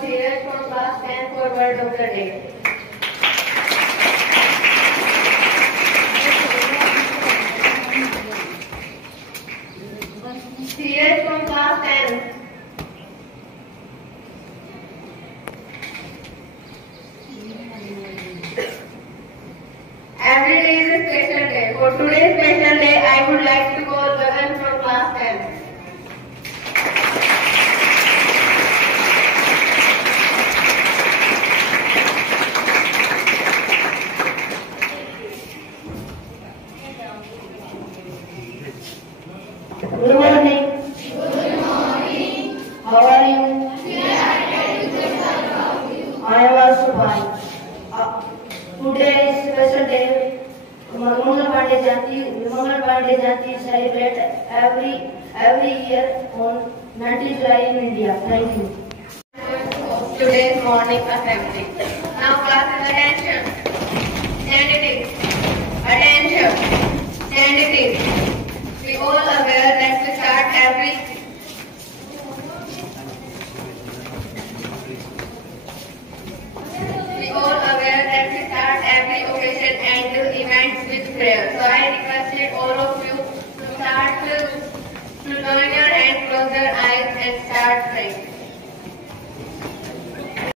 Dheeraj from class 10 for word of the day. Dheeraj from class 10. Every day is a special day. For today's special day, I would like to call Gagan from class 10. Good morning. Good morning. How are you? We are very good. How are you? I am also fine. Today is special day. Mangal Pandey Jayanti is celebrated every year on 19th July in India. Thank you. Today's morning assembly. Now classes attention. Stand it is. Attention. Stand it is. We all aware that we start every occasion and events with prayer. So I requested all of you to start to join your hands, close your eyes and start praying.